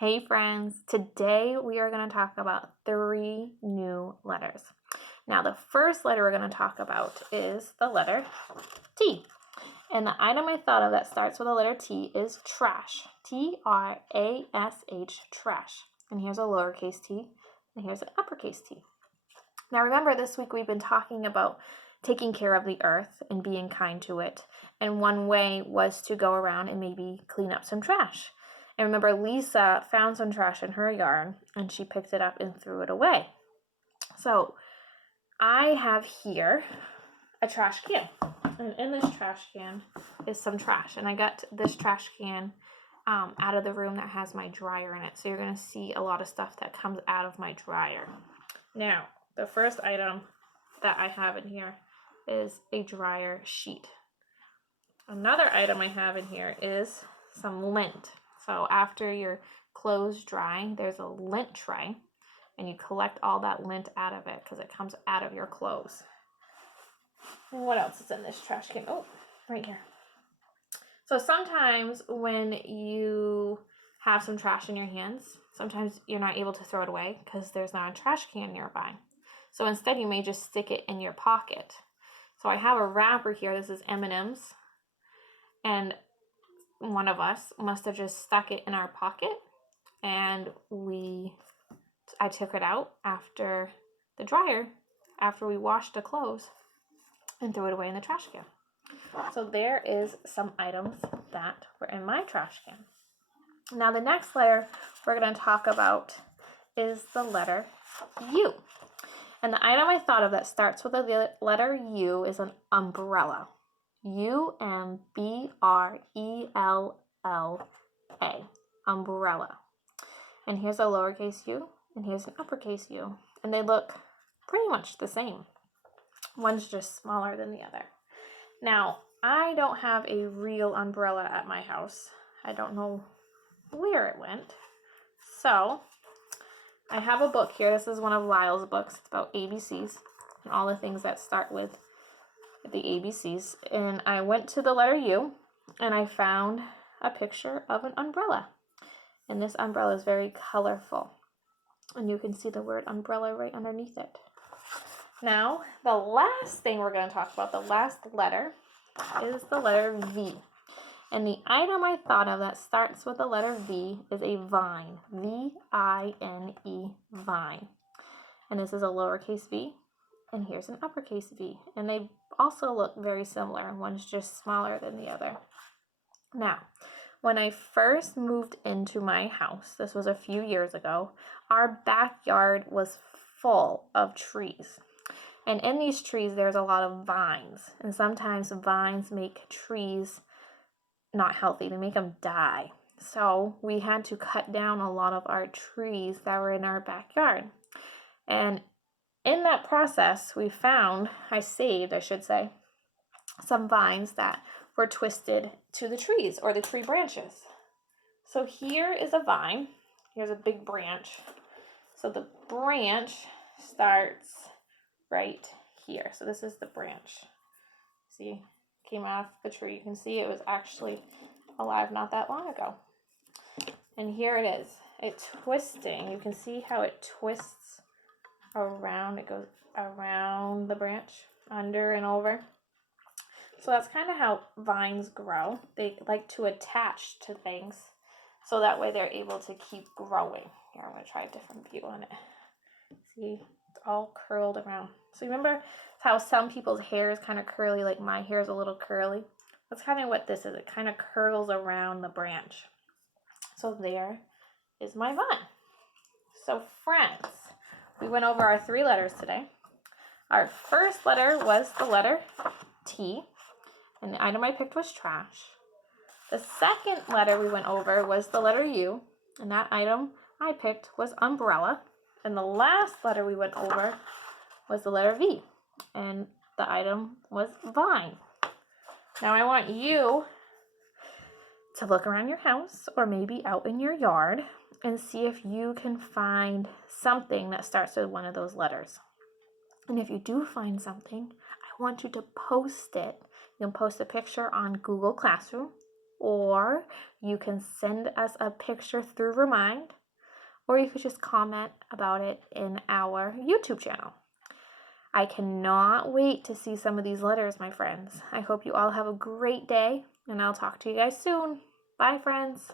Hey friends, today we are going to talk about 3 new letters. Now the first letter we're going to talk about is the letter T. And the item I thought of that starts with the letter T is trash. T-R-A-S-H, trash. And here's a lowercase t, and here's an uppercase T. Now remember, this week we've been talking about taking care of the earth and being kind to it. And one way was to go around and maybe clean up some trash. And remember, Lisa found some trash in her yard and she picked it up and threw it away. So I have here a trash can. And in this trash can is some trash. And I got this trash can out of the room that has my dryer in it. So you're going to see a lot of stuff that comes out of my dryer. Now, the first item that I have in here is a dryer sheet. Another item I have in here is some lint. So after your clothes dry, there's a lint tray, and you collect all that lint out of it because it comes out of your clothes. And what else is in this trash can? Oh, right here. So sometimes when you have some trash in your hands, sometimes you're not able to throw it away because there's not a trash can nearby. So instead you may just stick it in your pocket. So I have a wrapper here. This is M&M's. And one of us must have just stuck it in our pocket, and I took it out after the dryer, after we washed the clothes, and threw it away in the trash can. So there is some items that were in my trash can. Now the next letter we're going to talk about is the letter U. And the item I thought of that starts with the letter U is an umbrella. U-M-B-R-E-L-L-A, umbrella. And here's a lowercase u, and here's an uppercase U. And they look pretty much the same. One's just smaller than the other. Now, I don't have a real umbrella at my house. I don't know where it went. So, I have a book here. This is one of Lyle's books. It's about ABCs and all the things that start with the ABCs, and I went to the letter U and I found a picture of an umbrella, and this umbrella is very colorful, and you can see the word umbrella right underneath it. Now the last thing we're going to talk about, the last letter, is the letter V, and the item I thought of that starts with the letter V is a vine. V-I-N-E, vine. And this is a lowercase v, and here's an uppercase V, and they also look very similar. One's just smaller than the other. Now, when I first moved into my house, this was a few years ago, our backyard was full of trees. And in these trees, there's a lot of vines. And sometimes vines make trees not healthy. They make them die. So we had to cut down a lot of our trees that were in our backyard. And in that process, I saved, some vines that were twisted to the trees or the tree branches. So here is a vine. Here's a big branch. So the branch starts right here. So this is the branch. See, came off the tree. You can see it was actually alive not that long ago. And here it is. It's twisting. You can see how it twists around. It goes around the branch, under and over. So that's kind of how vines grow. They like to attach to things, so that way they're able to keep growing. Here, I'm going to try a different view on it. See, it's all curled around. So remember how some people's hair is kind of curly, like my hair is a little curly? That's kind of what this is. It kind of curls around the branch. So there is my vine. So friends, we went over our 3 letters today. Our first letter was the letter T, and the item I picked was trash. The second letter we went over was the letter U, and that item I picked was umbrella. And the last letter we went over was the letter V, and the item was vine. Now I want you to look around your house or maybe out in your yard and see if you can find something that starts with one of those letters. And if you do find something, I want you to post it. You can post a picture on Google Classroom, or you can send us a picture through Remind, or you could just comment about it in our YouTube channel. I cannot wait to see some of these letters, my friends. I hope you all have a great day, and I'll talk to you guys soon. Bye, friends.